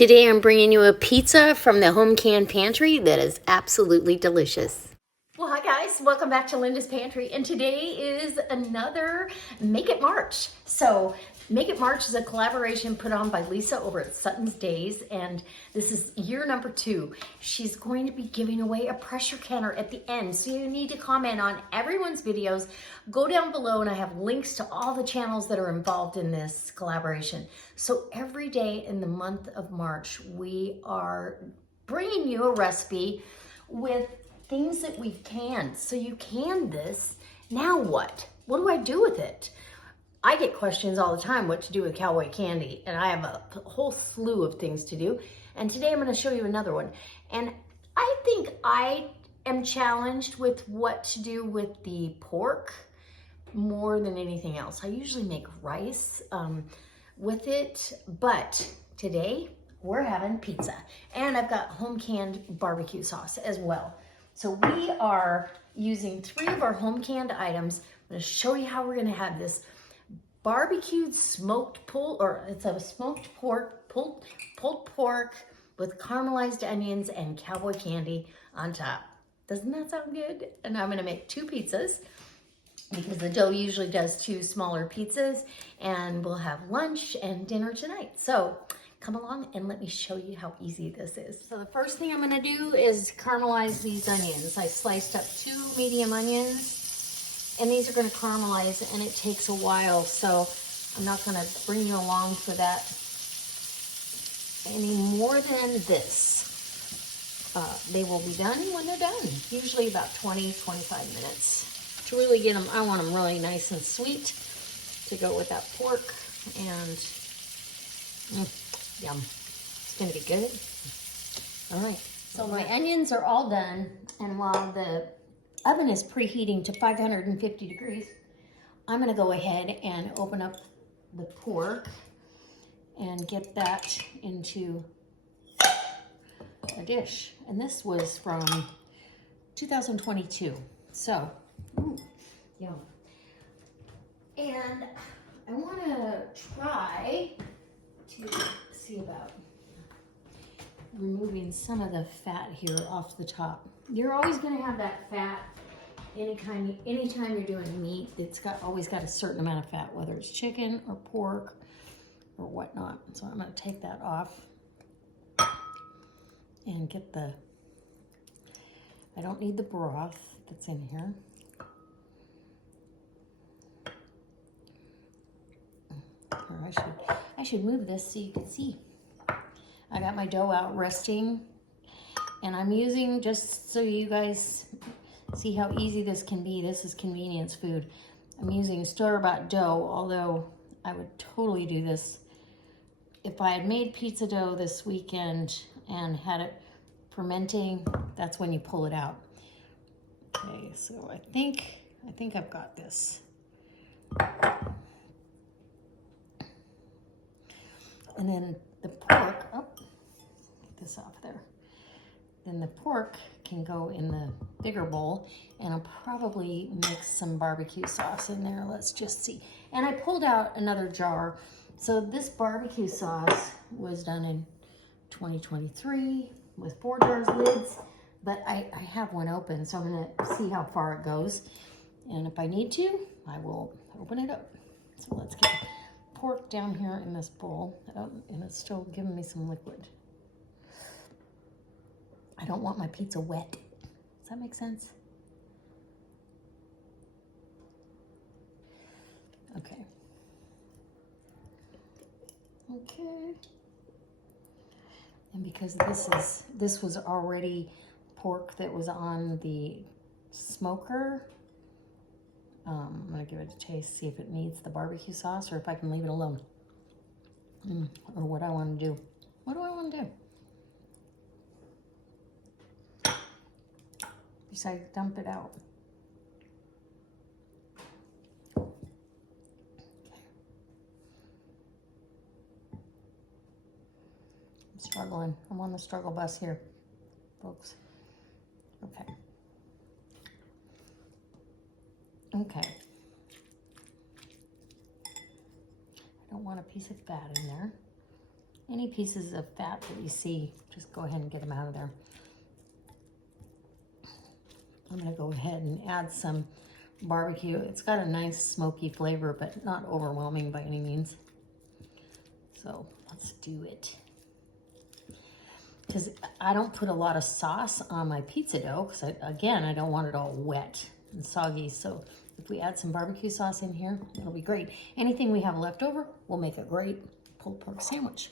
Today I'm bringing you a pizza from the Home Can Pantry that is absolutely delicious. Well, hi guys, welcome back to Linda's Pantry, and today is another Make It March. So Make It March is a collaboration put on by Lisa over at SuttonsDaze, and this is year number 2. She's going to be giving away a pressure canner at the end, so you need to comment on everyone's videos. Go down below and I have links to all the channels that are involved in this collaboration. So every day in the month of March, we are bringing you a recipe with things that we've canned. So you canned this, now what? What do I do with it? I get questions all the time what to do with Cowboy Candy, and I have a whole slew of things to do. And today I'm going to show you another one. And I think I am challenged with what to do with the pork more than anything else. I usually make rice with it, but today we're having pizza. And I've got home canned barbecue sauce as well. So we are using 3 of our home canned items. I'm going to show you how we're going to have this barbecued smoked it's a smoked pork, pulled pork with caramelized onions and cowboy candy on top. Doesn't that sound good? And I'm going to make 2 pizzas because the dough usually does 2 smaller pizzas, and we'll have lunch and dinner tonight. So come along and let me show you how easy this is. So the first thing I'm going to do is caramelize these onions. I sliced up 2 medium onions, and these are going to caramelize, and it takes a while, so I'm not going to bring you along for that any more than this. They will be done when they're done, usually about 20-25 minutes. To really get them, I want them really nice and sweet to go with that pork, and yum. It's gonna be good. All right, so my onions are all done, and while the oven is preheating to 550 degrees, I'm gonna go ahead and open up the pork and get that into a dish. And this was from 2022, so, yum. And I wanna try to see about removing some of the fat here off the top. You're always going to have that fat anytime you're doing meat. It's always got a certain amount of fat, whether it's chicken or pork or whatnot. So I'm going to take that off and get I don't need the broth that's in here. Or I should move this so you can see. I got my dough out resting, and I'm using, just so you guys see how easy this can be, this is convenience food. I'm using store-bought dough, although I would totally do this if I had made pizza dough this weekend and had it fermenting. That's when you pull it out. Okay, so I think I've got this. And then the pork, get this off there. Then the pork can go in the bigger bowl, and I'll probably mix some barbecue sauce in there. Let's just see. And I pulled out another jar. So this barbecue sauce was done in 2023 with 4 jars lids, but I have one open, so I'm gonna see how far it goes. And if I need to, I will open it up. So let's get pork down here in this bowl, and it's still giving me some liquid. I don't want my pizza wet. Does that make sense? Okay. Okay. And because this was already pork that was on the smoker, I'm gonna give it a taste, see if it needs the barbecue sauce or if I can leave it alone. Or what I want to do. What do I want to do? Besides dump it out. Okay. I'm struggling. I'm on the struggle bus here, folks. Okay. Okay. I don't want a piece of fat in there. Any pieces of fat that you see, just go ahead and get them out of there. I'm gonna go ahead and add some barbecue. It's got a nice smoky flavor, but not overwhelming by any means. So let's do it. Because I don't put a lot of sauce on my pizza dough, because again, I don't want it all wet and soggy. So if we add some barbecue sauce in here, it'll be great. Anything we have left over will make a great pulled pork sandwich.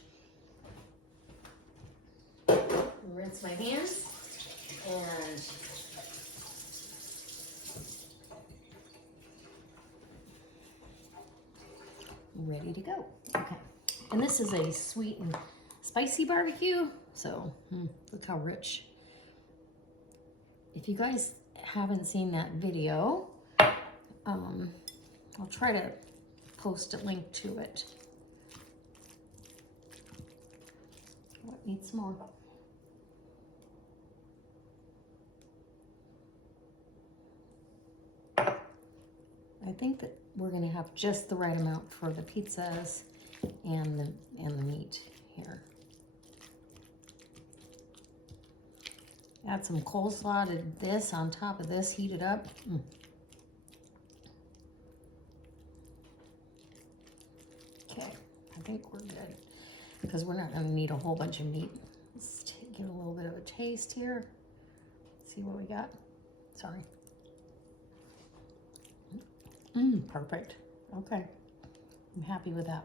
Rinse my hands and ready to go. Okay, and this is a sweet and spicy barbecue, so look how rich. If you guys haven't seen that video, I'll try to post a link to it. What needs more? I think that we're gonna have just the right amount for the pizzas and the meat here. Add some coleslaw to this on top of this, heat it up. Okay, I think we're good because we're not gonna need a whole bunch of meat. Let's give it a little bit of a taste here. See what we got. Sorry. Perfect. Okay. I'm happy with that.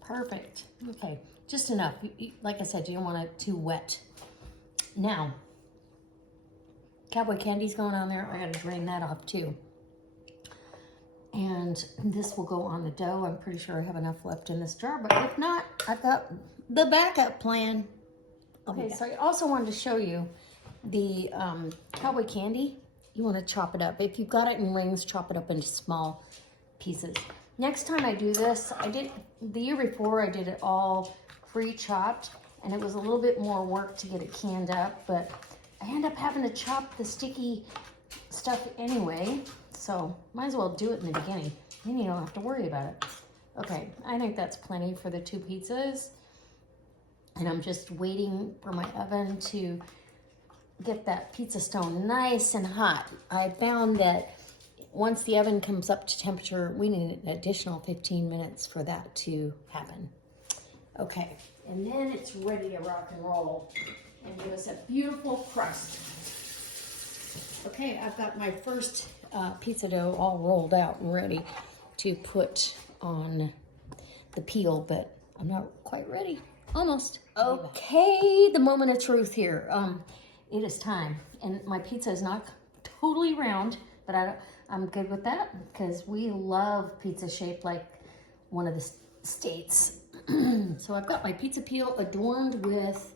Perfect. Okay. Just enough. Like I said, you don't want it too wet. Now, Cowboy Candy's going on there. I gotta drain that off too. And this will go on the dough. I'm pretty sure I have enough left in this jar, but if not, I've got the backup plan. Okay, so I also wanted to show you the Cowboy Candy. You want to chop it up. If you've got it in rings, chop it up into small pieces. Next time I do this, the year before I did it all pre-chopped, and it was a little bit more work to get it canned up, but I end up having to chop the sticky stuff anyway, so might as well do it in the beginning. Then you don't have to worry about it. Okay, I think that's plenty for the 2 pizzas, and I'm just waiting for my oven to get that pizza stone nice and hot. I found that once the oven comes up to temperature, we need an additional 15 minutes for that to happen. Okay, and then it's ready to rock and roll and give us a beautiful crust. Okay, I've got my first pizza dough all rolled out and ready to put on the peel, but I'm not quite ready. Almost. Okay, the moment of truth here. It is time, and my pizza is not totally round, but I'm good with that because we love pizza shaped like one of the states. So I've got my pizza peel adorned with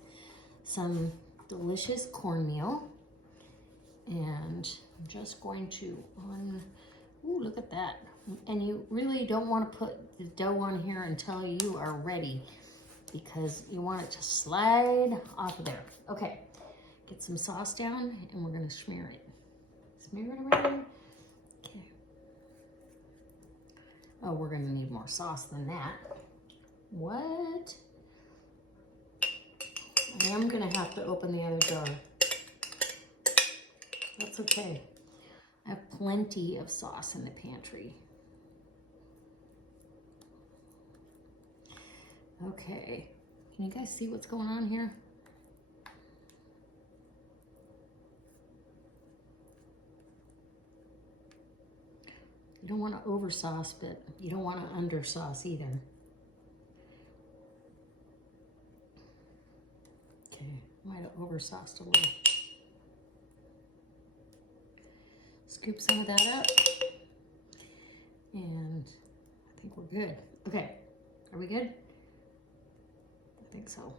some delicious cornmeal, and I'm just going to ooh, look at that. And you really don't want to put the dough on here until you are ready because you want it to slide off of there. Okay. Get some sauce down, and we're gonna smear it. Smear it around. Okay. Oh, we're gonna need more sauce than that. What? I am gonna have to open the other jar. That's okay. I have plenty of sauce in the pantry. Okay. Can you guys see what's going on here? You don't want to over sauce, but you don't want to under sauce either. Okay, might have over sauced a little. Scoop some of that up. And I think we're good. Okay, are we good? I think so.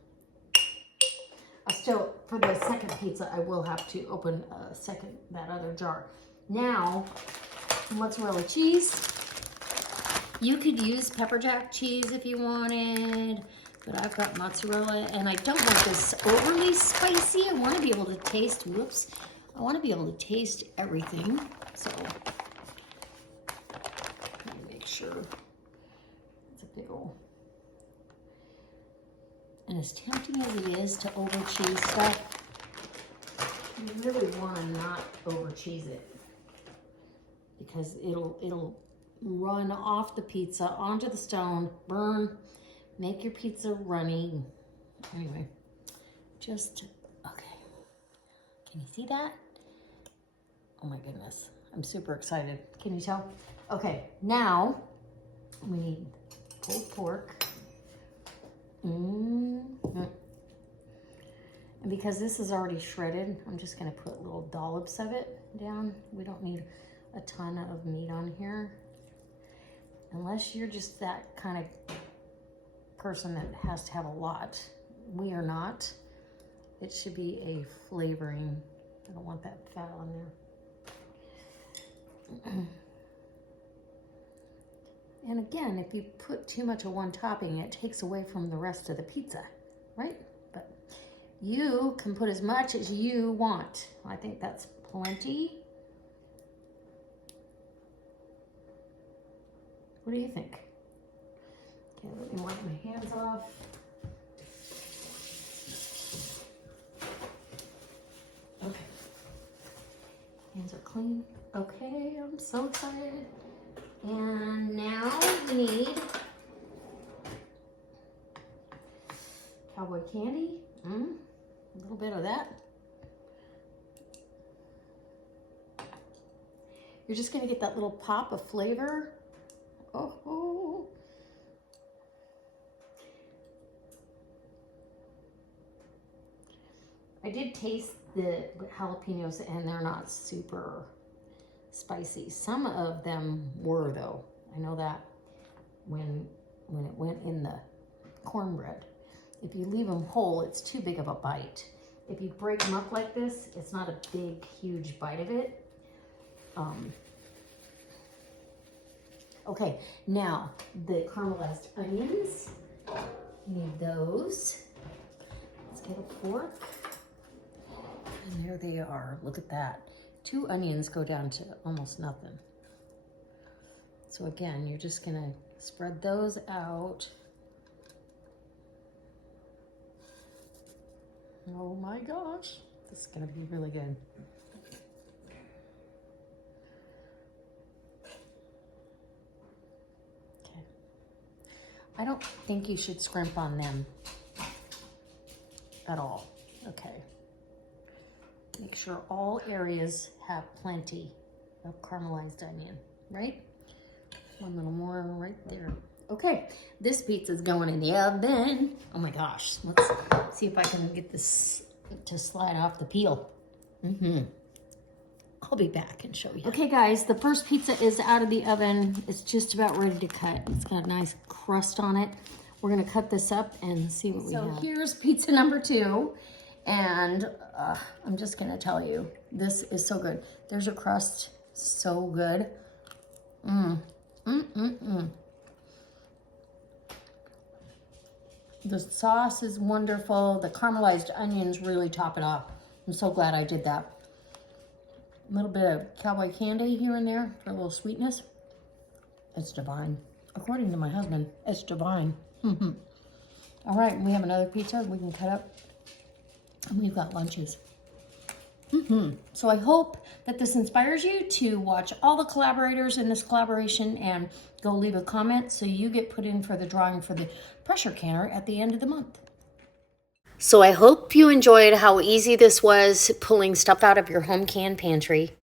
For the second pizza, I will have to open that other jar. Now, mozzarella cheese. You could use pepper jack cheese if you wanted, but I've got mozzarella, and I don't want this overly spicy. I want to be able to taste, I want to be able to taste everything. So, let me make sure. It's a big old. And as tempting as it is to over cheese stuff, you really want to not over cheese it, because it'll run off the pizza onto the stone, burn, make your pizza runny. Anyway, just okay. Can you see that? Oh my goodness, I'm super excited. Can you tell? Okay, now we need pulled pork. And because this is already shredded, I'm just gonna put little dollops of it down. We don't need a ton of meat on here. Unless you're just that kind of person that has to have a lot. We are not. It should be a flavoring. I don't want that fat on there. And again, if you put too much of one topping, it takes away from the rest of the pizza, right? But you can put as much as you want. I think that's plenty. What do you think? Okay, let me wipe my hands off. Okay. Hands are clean. Okay, I'm so excited. And now we need Cowboy Candy. A little bit of that. You're just gonna get that little pop of flavor. Oh. I did taste the jalapenos and they're not super spicy. Some of them were though. I know that when it went in the cornbread. If you leave them whole, it's too big of a bite. If you break them up like this, it's not a big, huge bite of it. Okay, now the caramelized onions. You need those. Let's get a fork. And there they are. Look at that. 2 onions go down to almost nothing. So again, you're just gonna spread those out. Oh my gosh, this is gonna be really good. Okay. I don't think you should scrimp on them at all. Okay. Make sure all areas have plenty of caramelized onion, right? One little more right there. Okay, this pizza's going in the oven. Oh my gosh, let's see if I can get this to slide off the peel. I'll be back and show you. Okay guys, the first pizza is out of the oven. It's just about ready to cut. It's got a nice crust on it. We're gonna cut this up and see what we have. So here's pizza number 2. And I'm just gonna tell you, this is so good. There's a crust, so good. The sauce is wonderful. The caramelized onions really top it off. I'm so glad I did that. A little bit of Cowboy Candy here and there for a little sweetness. It's divine. According to my husband, it's divine. All right, we have another pizza we can cut up. And we've got lunches. So I hope that this inspires you to watch all the collaborators in this collaboration and go leave a comment so you get put in for the drawing for the pressure canner at the end of the month. So I hope you enjoyed how easy this was pulling stuff out of your home canned pantry.